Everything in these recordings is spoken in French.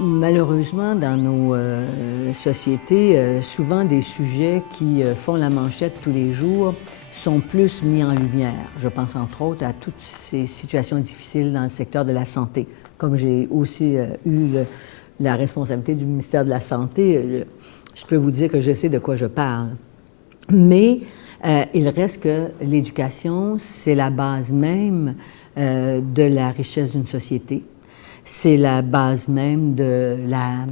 Malheureusement, dans nos sociétés, souvent des sujets qui font la manchette tous les jours sont plus mis en lumière. Je pense entre autres à toutes ces situations difficiles dans le secteur de la santé. Comme j'ai aussi la responsabilité du ministère de la Santé, je peux vous dire que je sais de quoi je parle. Mais il reste que l'éducation, c'est la base même de la richesse d'une société. C'est la base même de la,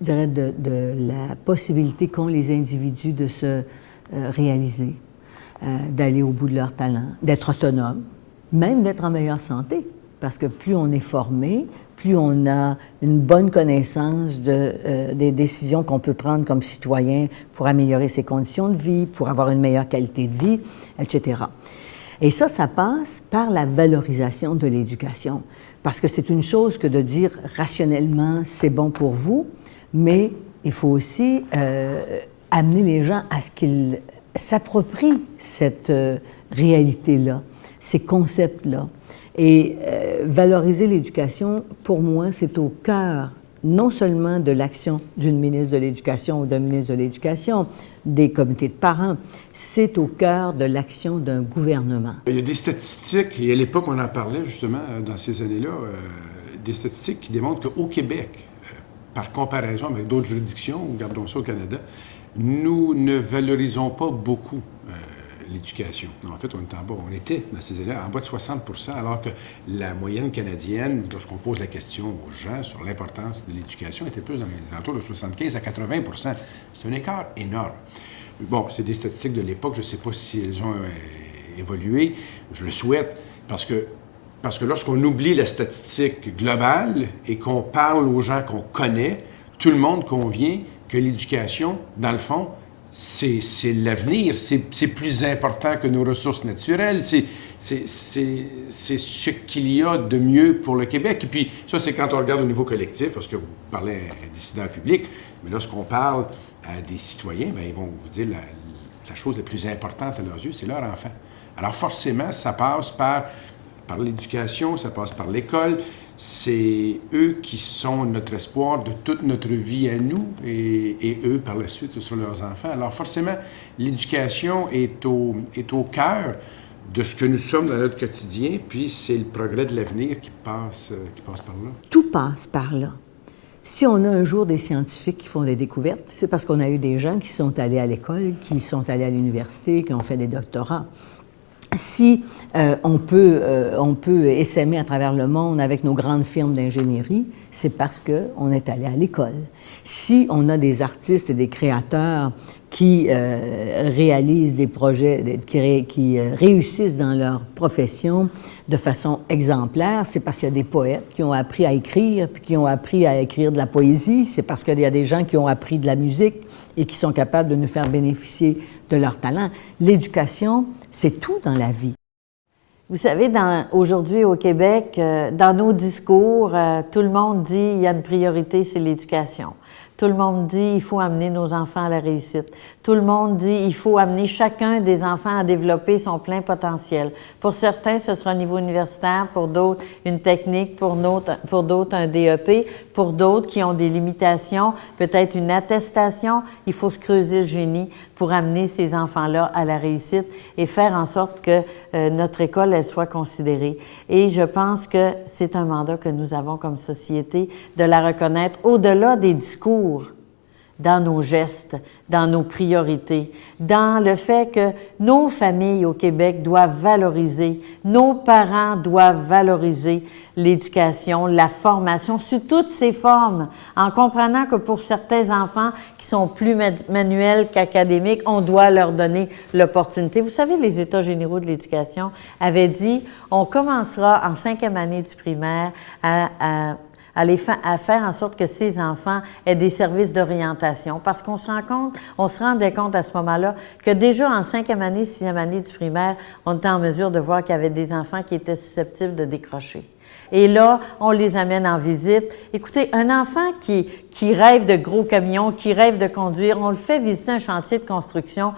je dirais de la possibilité qu'ont les individus de se réaliser, d'aller au bout de leur talent, d'être autonomes, même d'être en meilleure santé. Parce que plus on est formé, plus on a une bonne connaissance des décisions qu'on peut prendre comme citoyen pour améliorer ses conditions de vie, pour avoir une meilleure qualité de vie, etc. Et ça passe par la valorisation de l'éducation. Parce que c'est une chose que de dire rationnellement, c'est bon pour vous, mais il faut aussi amener les gens à ce qu'ils s'approprient cette réalité-là, ces concepts-là. Et valoriser l'éducation, pour moi, c'est au cœur non seulement de l'action d'une ministre de l'Éducation ou d'un ministre de l'Éducation, des comités de parents, c'est au cœur de l'action d'un gouvernement. Il y a des statistiques, et à l'époque, on en parlait justement dans ces années-là, des statistiques qui démontrent qu'au Québec, par comparaison avec d'autres juridictions, gardons ça au Canada, nous ne valorisons pas beaucoup l'éducation. En fait, on était dans ces années-là en bas de 60 %, alors que la moyenne canadienne, lorsqu'on pose la question aux gens sur l'importance de l'éducation, était plus dans les alentours de 75 à 80 %. C'est un écart énorme. Bon, c'est des statistiques de l'époque, je ne sais pas si elles ont évolué, je le souhaite, parce que lorsqu'on oublie la statistique globale et qu'on parle aux gens qu'on connaît, tout le monde convient que l'éducation, dans le fond, c'est l'avenir, c'est plus important que nos ressources naturelles, c'est ce qu'il y a de mieux pour le Québec. Et puis ça, c'est quand on regarde au niveau collectif, parce que vous parlez à un décideur public, mais lorsqu'on parle à des citoyens, bien, ils vont vous dire la chose la plus importante à leurs yeux, c'est leur enfant. Alors forcément, ça passe par l'éducation, ça passe par l'école. C'est eux qui sont notre espoir de toute notre vie à nous et eux, par la suite, ce sont leurs enfants. Alors forcément, l'éducation est au cœur de ce que nous sommes dans notre quotidien, puis c'est le progrès de l'avenir qui passe par là. Tout passe par là. Si on a un jour des scientifiques qui font des découvertes, c'est parce qu'on a eu des gens qui sont allés à l'école, qui sont allés à l'université, qui ont fait des doctorats. Si on peut essaimer à travers le monde avec nos grandes firmes d'ingénierie, c'est parce qu'on est allé à l'école. Si on a des artistes et des créateurs qui réalisent des projets, qui réussissent dans leur profession de façon exemplaire, c'est parce qu'il y a des poètes qui ont appris à écrire, puis qui ont appris à écrire de la poésie, c'est parce qu'il y a des gens qui ont appris de la musique et qui sont capables de nous faire bénéficier de leur talent. L'éducation, c'est tout dans la vie. Vous savez, aujourd'hui au Québec, dans nos discours, tout le monde dit qu'il y a une priorité, c'est l'éducation. Tout le monde dit qu'il faut amener nos enfants à la réussite. Tout le monde dit qu'il faut amener chacun des enfants à développer son plein potentiel. Pour certains, ce sera au niveau universitaire, pour d'autres, une technique, pour d'autres, un DEP, pour d'autres qui ont des limitations, peut-être une attestation. Il faut se creuser le génie pour amener ces enfants-là à la réussite et faire en sorte que notre école, elle soit considérée. Et je pense que c'est un mandat que nous avons comme société de la reconnaître au-delà des discours, dans nos gestes, dans nos priorités, dans le fait que nos familles au Québec doivent valoriser, nos parents doivent valoriser l'éducation, la formation, sous toutes ses formes, en comprenant que pour certains enfants qui sont plus manuels qu'académiques, on doit leur donner l'opportunité. Vous savez, les États généraux de l'éducation avaient dit, on commencera en 5e année du primaire à faire en sorte que ces enfants aient des services d'orientation. Parce qu'on se rendait compte à ce moment-là que déjà en 5e année, 6e année du primaire, on était en mesure de voir qu'il y avait des enfants qui étaient susceptibles de décrocher. Et là, on les amène en visite. Écoutez, un enfant qui rêve de gros camions, qui rêve de conduire, on le fait visiter un chantier de construction.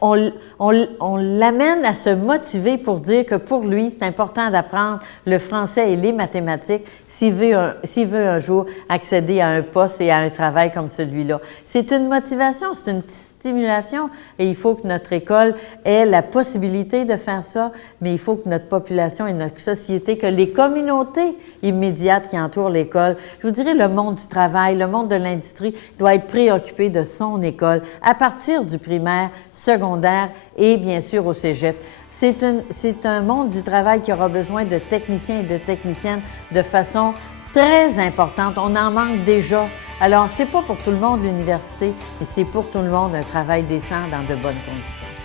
On l'amène à se motiver pour dire que pour lui, c'est important d'apprendre le français et les mathématiques s'il veut un jour accéder à un poste et à un travail comme celui-là. C'est une motivation, c'est une stimulation et il faut que notre école ait la possibilité de faire ça, mais il faut que notre population et notre société, que les communautés immédiates qui entourent l'école, je vous dirais le monde du travail, le monde de l'industrie, doit être préoccupé de son école à partir du primaire, secondaire et bien sûr au cégep. C'est un monde du travail qui aura besoin de techniciens et de techniciennes de façon très importante. On en manque déjà. Alors, c'est pas pour tout le monde l'université, mais c'est pour tout le monde un travail décent dans de bonnes conditions.